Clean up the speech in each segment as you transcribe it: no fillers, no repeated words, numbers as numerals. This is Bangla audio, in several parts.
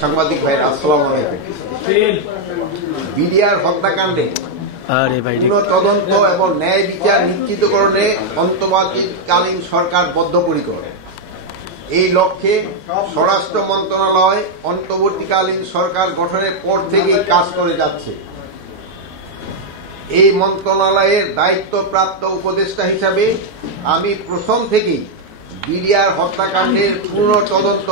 সাংবাদিক ভাই আসসালামু আলাইকুম। বিডিআর হত্যাকাণ্ডে তদন্ত এবং ন্যায় বিচার নিশ্চিতকরণে অন্তর্বর্তীকালীন সরকার বদ্ধপরিকর। এই লক্ষ্যে স্বরাষ্ট্র মন্ত্রণালয় অন্তর্বর্তীকালীন সরকার গঠনের পর থেকেই কাজ করে যাচ্ছে। এই মন্ত্রণালয়ের দায়িত্বপ্রাপ্ত উপদেষ্টা হিসাবে আমি প্রথম থেকেই বিডিআর হত্যাকাণ্ডের পূর্ণ তদন্ত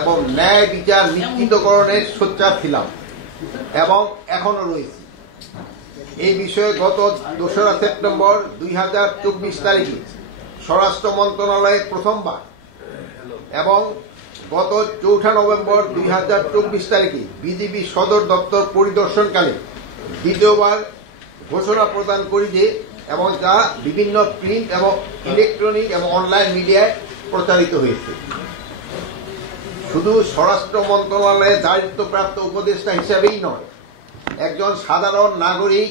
এবং ন্যায় বিচার নিশ্চিতকরণের সোচ্চার ছিলাম এবং এখনো রয়েছি। এই বিষয়ে গত 2রা সেপ্টেম্বর 2024 তারিখে স্বরাষ্ট্র মন্ত্রণালয়ে প্রথমবার এবং গত 4 নভেম্বর 2024 তারিখে বিজিবি সদর দপ্তর পরিদর্শনকালে দ্বিতীয়বার ঘোষণা প্রদান করি যে এবং যা বিভিন্ন প্রিন্ট এবং ইলেকট্রনিক এবং অনলাইন মিডিয়ায় প্রচারিত হয়েছে। শুধু স্বরাষ্ট্র মন্ত্রণালয়ের দায়িত্বপ্রাপ্ত উপদেষ্টা হিসেবেই নয়, একজন সাধারণ নাগরিক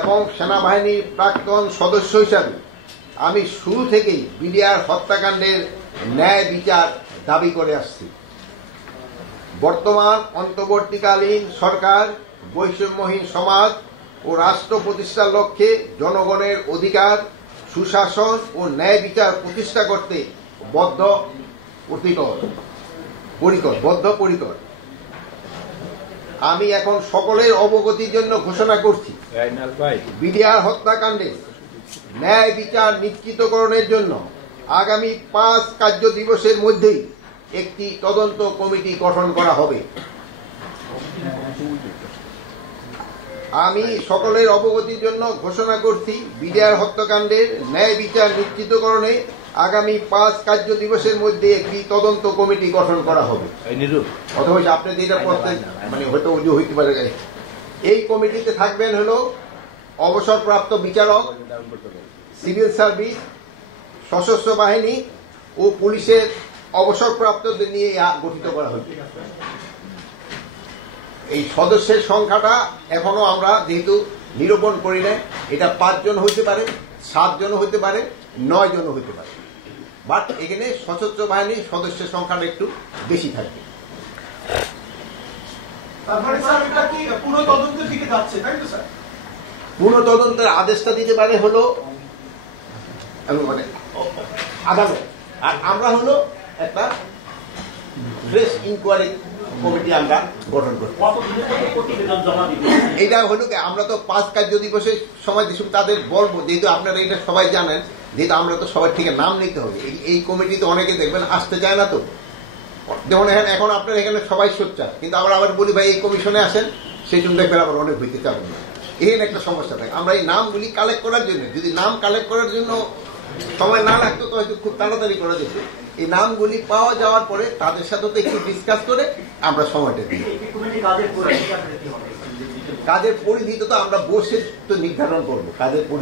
এবং সেনাবাহিনীর প্রাক্তন সদস্য হিসাবে আমি শুরু থেকেই বিডিআর হত্যাকাণ্ডের ন্যায় বিচার দাবি করে আসছি। বর্তমান অন্তর্বর্তীকালীন সরকার বৈষম্যহীন সমাজ ও রাষ্ট্র প্রতিষ্ঠার লক্ষ্যে জনগণের অধিকার, সুশাসন ও ন্যায় বিচার প্রতিষ্ঠা করতে বদ্ধপরিকর। আমি এখন সকলের অবগতির জন্য ঘোষণা করছি, বিডিআর হত্যাকাণ্ডে ন্যায় বিচার নিশ্চিতকরণের জন্য আগামী 5 কার্য দিবসের মধ্যেই একটি তদন্ত কমিটি গঠন করা হবে। আমি সকলের অবগতির জন্য ঘোষণা করছি, বিডিআর হত্যাকাণ্ডের ন্যায় বিচার নিশ্চিতকরণে আগামী 5 কার্য দিবসের মধ্যে একটি তদন্ত কমিটি গঠন করা হবে। অথবা আপনি যেটা হয়তো হইতে পারে। এই কমিটিতে থাকবেন হল অবসরপ্রাপ্ত বিচারক, সিভিল সার্ভিস, সশস্ত্র বাহিনী ও পুলিশের অবসরপ্রাপ্তদের নিয়ে গঠিত করা হয়েছে। এই সদস্যের সংখ্যাটা এখনো আমরা যেহেতু নিরূপণ করি না, এটা 5 জন হইতে পারে, 7 জন হইতে পারে, 9 জন হইতে পারে, বাট এখানে সশস্ত্র বাহিনীর সদস্যের সংখ্যাটা একটু বেশি থাকবে। পুনঃ তদন্তের আদেশটা দিতে পারে হলো আদালত, আর আমরা হলো একটা ফ্রেশ ইনকোয়ারি কমিটি আমরা গঠন করি। এটা হলো আমরা তো 5 কার্য দিবসের সময় দিচ্ছি, তাদের বলবো যেহেতু আপনারা এটা সবাই জানেন, যেহেতু আমরা তো সবার থেকে নাম নিতে হবে। এই কমিটিতে অনেকে দেখবেন আসতে চায় না, তো যেমন এখন আপনার এখানে সবাই সোচ্চার, কিন্তু আবার বলি ভাই এই কমিশনে আসেন, সেই জন্য দেখবেন আবার অনেক হইতে চাবেন না। এখানে একটা সমস্যা থাকে। আমরা এই নামগুলি কালেক্ট করার জন্য, যদি নাম কালেক্ট করার জন্য সময় না লাগতো তো হয়তো খুব তাড়াতাড়ি করা যেত। এই নামগুলি পাওয়া যাওয়ার পরে তাদের সাথে তো একটু ডিসকাস করে আমরা সময়টা দিই। কাজের পরিধি তো আমরা বসে তো নির্ধারণ করবো কাজের পরিধি।